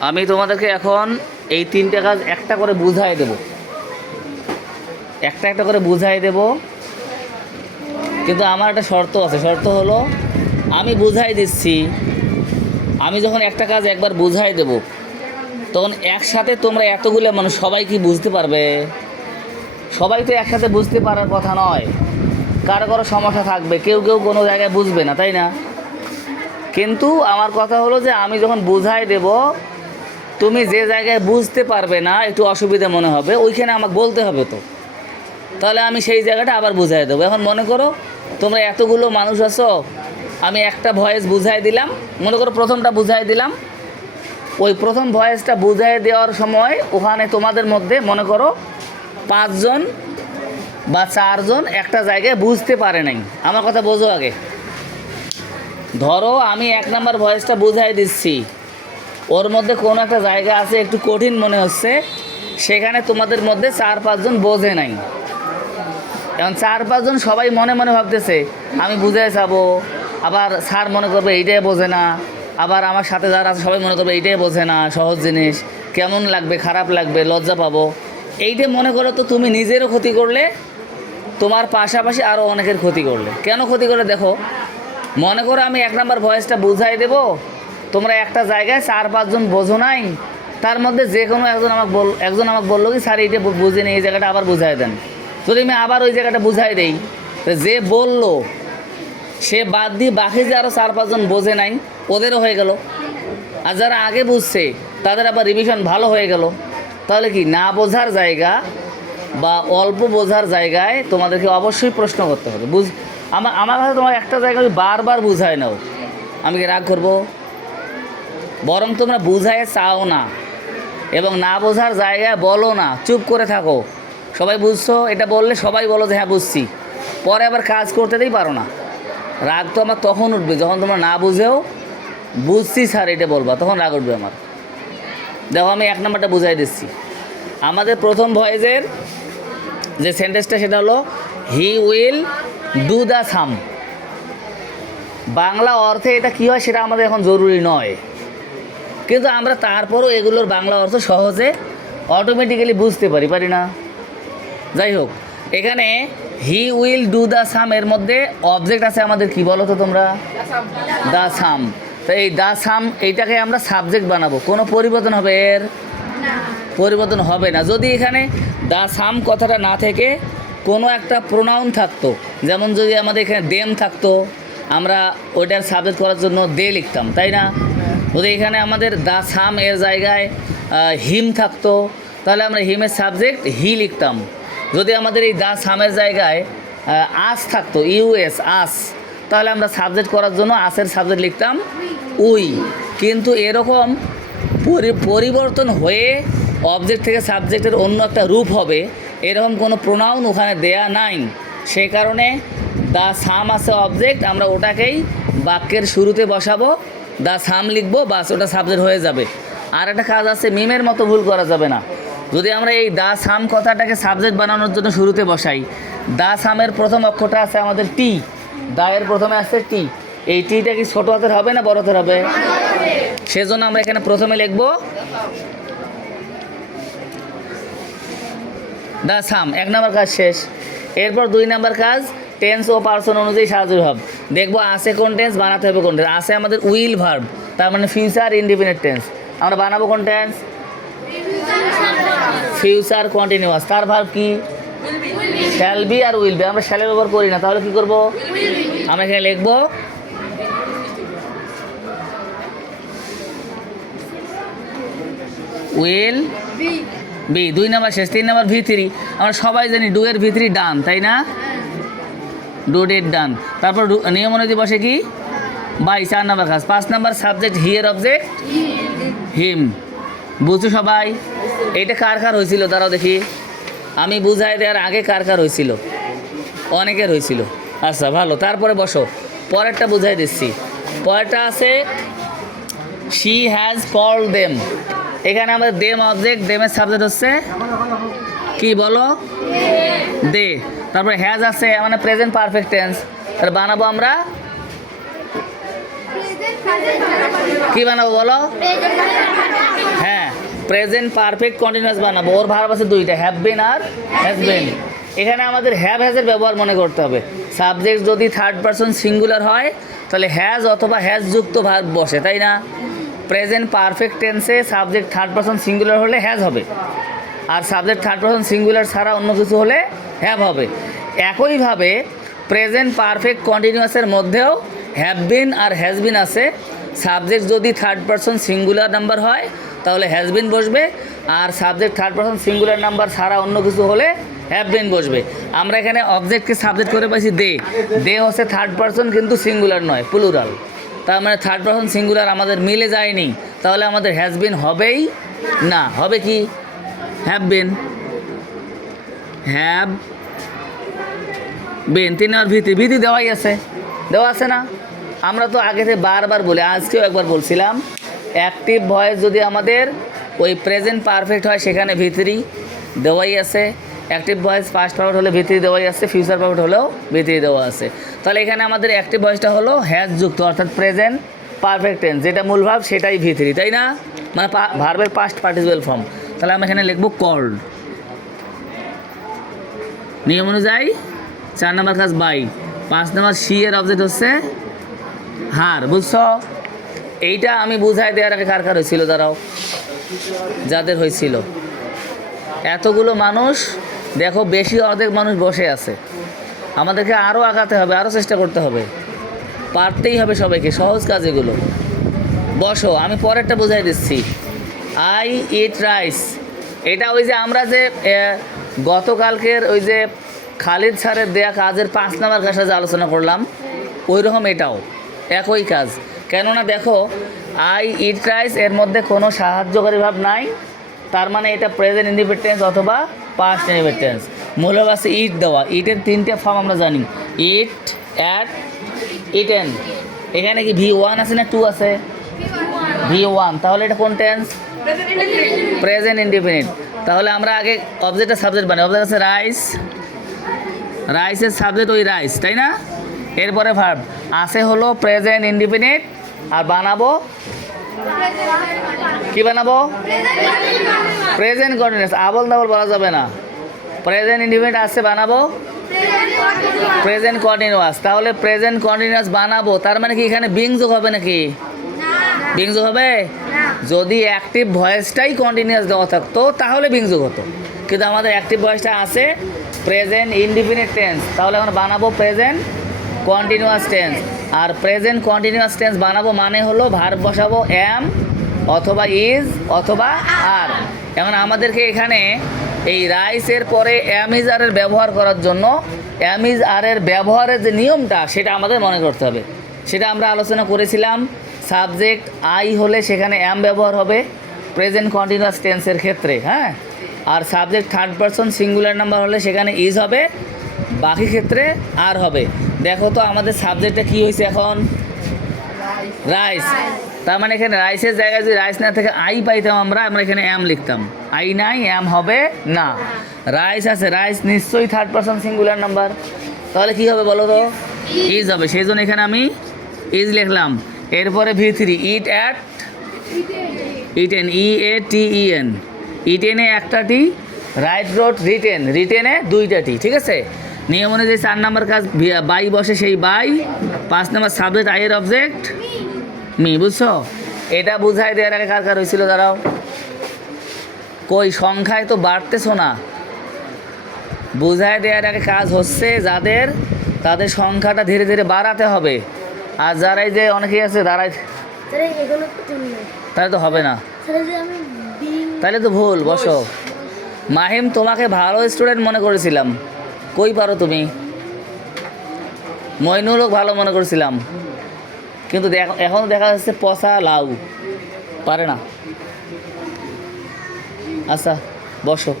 আমি তোমাদেরকে এখন এই তিনটে কাজ একটা করে বুঝাই দেব। একটা একটা করে বুঝাই দেব। কিন্তু আমার একটা শর্ত আছে। শর্ত হলো, আমি বুঝাই দিচ্ছি, আমি যখন একটা কাজ একবার বুঝাই দেব, তখন একসাথে তোমরা এতগুলো মানুষ, সবাই কি বুঝতে পারবে? সবাই তো একসাথে বুঝতে পারার কথা নয়। কারও কারও সমস্যা থাকবে। কেউ কেউ কোনো জায়গায় বুঝবে না, তাই না? কিন্তু আমার কথা হলো যে, আমি যখন বুঝাই দেব তুমি যে জায়গায় বুঝতে পারবে না, একটু অসুবিধা মনে হবে, ওইখানে আমাকে বলতে হবে তো। তাহলে আমি সেই জায়গাটা আবার বুঝাই দেবো। এখন মনে করো, তোমরা এতগুলো মানুষ আছো, আমি একটা ভয়েস বুঝাই দিলাম, মনে করো প্রথমটা বুঝাই দিলাম। ওই প্রথম ভয়েসটা বুঝাই দেওয়ার সময় ওখানে তোমাদের মধ্যে মনে করো পাঁচজন বা চারজন একটা জায়গায় বুঝতে পারে নাই। আমার কথা বোঝো আগে। ধরো আমি এক নাম্বার ভয়েসটা বুঝাই দিচ্ছি। ওর মধ্যে কোনো একটা জায়গা আছে একটু কঠিন মনে হচ্ছে, সেখানে তোমাদের মধ্যে চার, পাঁচজন বোঝে নাই। এখন চার, পাঁচজন সবাই মনে মনে ভাবতেছে, আমি বুঝাই যাব আবার স্যার মনে করবে এইটাই বোঝে না, আবার আমার সাথে যারা আছে সবাই মনে করবে এইটাই বোঝে না, সহজ জিনিস, কেমন লাগবে, খারাপ লাগবে, লজ্জা পাবো। এইটা মনে করো তো তুমি নিজেরও ক্ষতি করলে, তোমার পাশাপাশি আরও অনেকের ক্ষতি করলে। কেন ক্ষতি করে দেখো, মনে করো আমি এক নাম্বার ভয়েসটা বুঝাই দেব তোমরা একটা জায়গায় চার পাঁচজন বোঝো নাই, তার মধ্যে যে কোনো একজন আমাকে বল, একজন আমাকে বলল কি, স্যার, এইটা বু- বুঝিনি, এই জায়গাটা আবার বুঝাই দেন। যদি আমি আবার ওই জায়গাটা বুঝাই দেই যে বলল, সে বাদ দিয়ে বাকি যে আরও চার পাঁচজন বোঝে নাই, ওদেরও হয়ে গেল। আর যারা আগে বুঝছে, তাদের আবার রিভিশন ভালো হয়ে গেল। তাহলে কি, না বোঝার জায়গা বা অল্প বোঝার জায়গায় তোমাদেরকে অবশ্যই প্রশ্ন করতে হবে। বুঝ আমার আমার কাছে তোমার একটা জায়গায় আমি বারবার বুঝাই নাও। আমি কি রাগ করব? বরং তোমরা বুঝায় চাও না এবং না বোঝার জায়গায় বলো না, চুপ করে থাকো। সবাই বুঝছ? এটা বললে সবাই বলো যে হ্যাঁ বুঝছি। পরে আবার কাজ করতে করতেই পারো না। রাগ তো আমার তখন উঠবে, যখন তোমরা না বুঝেও, বুঝছি স্যার, এটা বলবা, তখন রাগ উঠবে আমার। দেখো, আমি এক নম্বরটা বুঝাই দিচ্ছি। আমাদের প্রথম ভয়েসের যে সেন্টেন্সটা সেটা হলো he will do the sum Bangla অর্থে এটা কী হয়, সেটা আমাদের এখন জরুরি নয়। কিন্তু আমরা তারপরও এগুলোর বাংলা অর্থ সহজে অটোমেটিক্যালি বুঝতে পারি পারি না। যাই হোক এখানে he will do the sum এর মধ্যে অবজেক্ট আছে আমাদের কি বলো তো তোমরা? দ্য সাম তো এই দ্য সাম এইটাকে আমরা সাবজেক্ট বানাবো। কোনো পরিবর্তন হবে এর? পরিবর্তন হবে না। যদি এখানে দ্য সাম কথাটা না থেকে কোনো একটা প্রোনাউন থাকতো যেমন যদি আমাদের এখানে দেম থাকতো আমরা ওইটার সাবজেক্ট করার জন্য দে লিখতাম তাই না? এখানে আমাদের দ্য সাম এর জায়গায় হিম থাকতো। তাহলে আমরা হিমের সাবজেক্ট হি লিখতাম। যদি আমাদের এই দ্য সামের জায়গায় আস থাকতো ইউএস আস, তাহলে আমরা সাবজেক্ট করার জন্য আসের সাবজেক্ট লিখতাম উই। কিন্তু এরকম পরি- পরিবর্তন হয়ে অবজেক্ট থেকে সাবজেক্টের অন্য একটা রূপ হবে, এরকম কোনো প্রোনাউন ওখানে দেয়া নাই। সে কারণে দ্য সাম আছে অবজেক্ট আমরা ওটাকেই বাক্যের শুরুতে বসাবো। দ্য সাম লিখব, বাস ওটা সাবজেক্ট হয়ে যাবে। আর একটা কাজ আছে, মিমের মতো ভুল করা যাবে না। যদি আমরা এই দা সাম কথাটাকে সাবজেক্ট বানানোর জন্য শুরুতে বসাই দা সামের প্রথম অক্ষরটা আছে আমাদের টি। দায়ের প্রথমে আছে টি। এই টিটা কি ছোটো হাতের হবে না বড় হাতের হবে? সেজন্য আমরা এখানে প্রথমে লিখব দা সাম এক নম্বর কাজ শেষ। এরপর দুই নম্বর কাজ টেন্স ও পার্সন অনুযায়ী সাহায্য ভাব। দেখব আছে কোন টেন্স বানাতে হবে কোন টেন্স আছে আমাদের উইল ভার্ব তার মানে ফিউচার ইন্ডিপেন্ডেন্ট টেন্স আমরা বানাবো কোন টেন্স ফিউচার কন্টিনিউয়াস তার ভার্ব কি? শ্যাল বি আর উইল বি আমরা শ্যালের ব্যবহার করি না, তাহলে কি করব? আমরা এখানে লিখব উইল বি দুই নাম্বার শেষ, তিন নাম্বার ভি থ্রি। আমরা সবাই জানি ডু এর ভি থ্রি ডান, তাই না? Do date done. তারপর নিয়ম অনুযায়ী বসে কি? বাই চার নাম্বার কাজ। পাঁচ number subject here object him বুঝছ সবাই? এইটা কার কার হয়েছিল? তারাও দেখি। আমি বুঝাই দেওয়ার আগে কার কার হয়েছিল? অনেকের হয়েছিল। আচ্ছা ভালো। তারপরে বসো। পরেরটা বুঝাই দিচ্ছি। পরেরটা আছে শি হ্যাজ কল দেম এখানে আমাদের দেম অবজেক্ট দেমের সাবজেক্ট হচ্ছে কি বলো? দে তারপরে হ্যাজ আছে মানে প্রেজেন্ট পারফেক্ট টেন্স তাহলে বানাবো আমরা। কি বানাবো বলো? হ্যাঁ প্রেজেন্ট পারফেক্ট কন্টিনিউয়াস বানাবো। ওর ভার্ব আছে দুইটা have been R has been এখানে আমাদের হ্যাভ হ্যাজের ব্যবহার মনে করতে হবে। সাবজেক্ট যদি থার্ড পারসন সিঙ্গুলার হয়, তাহলে হ্যাজ অথবা হ্যাজ যুক্ত ভার্ব বসে, তাই না? প্রেজেন্ট পারফেক্ট টেন্সে সাবজেক্ট থার্ড পারসন সিঙ্গুলার হলে হ্যাজ হবে। আর সাবজেক্ট থার্ড পারসন সিঙ্গুলার ছাড়া অন্য কিছু হলে হ্যাভ হবে। একইভাবে প্রেজেন্ট পারফেক্ট কন্টিনিউয়াসের মধ্যেও have been R has been আছে। সাবজেক্ট যদি থার্ড পারসন সিঙ্গুলার নাম্বার হয়, তাহলে হ্যাজ বিন বসবে। আর subject third person singular number ছাড়া অন্য কিছু হলে হ্যাভ বিন বসবে। আমরা এখানে অবজেক্টকে সাবজেক্ট করে পাইছি দে দে হচ্ছে থার্ড পারসন কিন্তু সিঙ্গুলার নয় প্লুরাল তার মানে থার্ড পারসন সিঙ্গুলার আমাদের মিলে যায়নি। তাহলে আমাদের হ্যাজ বিন হবেই না। হবে কি? হ্যাভ বিন হ্যাভ বিন তিন আর ভীতি ভীতি দেওয়াই আছে। দেওয়া আছে না? আমরা তো আগে থেকে বারবার বলি, আজকেও একবার বলছিলাম অ্যাক্টিভ ভয়েস যদি আমাদের ওই প্রেজেন্ট পারফেক্ট হয়, সেখানে ভিতরি দেওয়াই আছে। অ্যাক্টিভ ভয়েস ফার্স্ট পারফেক্ট হলে ভিতরি দেওয়াই আছে ফিউচার পারফেক্ট হলেও ভিতরি দেওয়া আছে। তাহলে এখানে আমাদের অ্যাক্টিভ ভয়েসটা হলো হ্যাজ যুক্ত, অর্থাৎ প্রেজেন্ট পারফেক্ট টেন্স যেটা মূল ভাব, সেটাই ভিতরি তাই না? মানে ভার্বের পাস্ট পার্টিসিপাল ফর্ম তাহলে আমি এখানে লিখব কল্ড নিয়ম অনুযায়ী চার নম্বর কাজ বাই। পাঁচ নম্বর সি এর অবজেক্ট হচ্ছে হার, বুঝছ? এইটা আমি বুঝাই দেওয়ার আগে কার কার হয়েছিল, দাঁড়াও। যাদের হয়েছিল। এতগুলো মানুষ, দেখো, বেশি অর্ধেক মানুষ বসে আছে। আমাদেরকে আরও আগাতে হবে আরও চেষ্টা করতে হবে। পারতেই হবে সবাইকে, সহজ কাজ এগুলো। বসো, আমি পরেরটা বুঝাই দিচ্ছি। আই ইট রাইস এটা ওই যে আমরা যে গতকালকের ওই যে খালিদ স্যারের দেয়া কাজের পাঁচ নাম্বার কাজটা যে আলোচনা করলাম ওই রকম এটাও, একই কাজ। কেননা দেখো আই ইট রাইস এর মধ্যে কোনো সাহায্যকারী ভাব নাই, তার মানে এটা প্রেজেন্ট ইন্ডিপেন্ডেন্স অথবা পাস্ট ইন্ডিপেন্ডেন্স মূলত আছে ইট দেওয়া। ইটের তিনটে ফর্ম আমরা জানি। ইট অ্যাট ইটেন এখানে কি ভি ওয়ান আছে না টু আছে? ভি ওয়ান তাহলে এটা কোন টেন্স প্রেজেন্ট ইন্ডিপেন্ডেন্ট তাহলে আমরা আগে অবজেক্টের সাবজেক্ট বানাই। অবজেক্ট আছে রাইস রাইসের সাবজেক্ট ওই রাইস তাই না? এরপরে ভার্ব আছে হলো প্রেজেন্ট ইন্ডিপেন্ডেন্ট আর বানাবো কি বানাবো? প্রেজেন্ট কন্টিনিউয়াস আবল দাবল বলা যাবে না। প্রেজেন্ট ইন্ডিপেন্ডেন্ট আছে বানাবো। প্রেজেন্ট কন্টিনিউয়াস তাহলে প্রেজেন্ট কন্টিনিউয়াস বানাবো। তার মানে কি এখানে বিং যোগ হবে নাকি? বিং যোগ হবে? যদি অ্যাক্টিভ ভয়েসটাই কন্টিনিউয়াস দেওয়া থাকতো, তাহলে বিংযোগ হতো। কিন্তু আমাদের অ্যাক্টিভ ভয়েসটা আছে প্রেজেন্ট ইনডিফিনিট টেন্স তাহলে এখন বানাবো প্রেজেন্ট কন্টিনিউয়াস টেন্স আর প্রেজেন্ট কন্টিনিউয়াস টেন্স বানাবো মানে হলো ভার বসাবো অ্যাম অথবা ইজ অথবা আর এখন আমাদেরকে এখানে এই রাইসের পরে অ্যামিজ আরের ব্যবহার করার জন্য অ্যামিজ আরের ব্যবহারের যে নিয়মটা, সেটা আমাদের মনে করতে হবে। সেটা আমরা আলোচনা করেছিলাম সাবজেক্ট আই হলে সেখানে অ্যাম ব্যবহার হবে প্রেজেন্ট কন্টিনিউয়াস টেন্সের ক্ষেত্রে হ্যাঁ? আর subject third person singular number হলে সেখানে ইজ হবে, বাকি ক্ষেত্রে আর হবে। দেখো তো আমাদের সাবজেক্টটা কি হয়েছে এখন? রাইস তার মানে এখানে রাইসের জায়গায় যদি রাইস না থেকে আই পাইতাম আমরা আমরা এখানে অ্যাম লিখতাম। আই নাই অ্যাম হবে না। রাইস আছে রাইস নিশ্চয়ই থার্ড পারসন সিঙ্গুলার নাম্বার তাহলে কি হবে বলো তো? ইজ হবে। সেই জন্য এখানে আমি ইজ লিখলাম। এরপরে V three eat at eaten E A T E N ইটেনে একটা টি রাইট রোড রিটেন রিটেনে দুইটা টি ঠিক আছে? নিয়ম অনুযায়ী চার নাম্বার কাজ বাই বসে সেই বাই, পাঁচ নাম্বার সাবজেক্ট আইয়ের অবজেক্ট মি বুঝছ? এটা বুঝাই দেওয়ার আগে কার কার হয়েছিল, দাঁড়াও। কই, সংখ্যায় তো বাড়তেছো না। বুঝাই দেওয়ার আগে কাজ হচ্ছে যাদের, তাদের সংখ্যাটা ধীরে ধীরে বাড়াতে হবে। আর যারাই যে অনেকেই আছে দাঁড়াই তাহলে তো হবে না। তাহলে তো ভুল বসো। মাহিম তোমাকে ভালো স্টুডেন্ট মনে করেছিলাম। কই পারো তুমি? মইনুলও ভালো মনে করেছিলাম। কিন্তু দেখ- এখন দেখা যাচ্ছে পচা লাউ। পারে না। আচ্ছা বসো।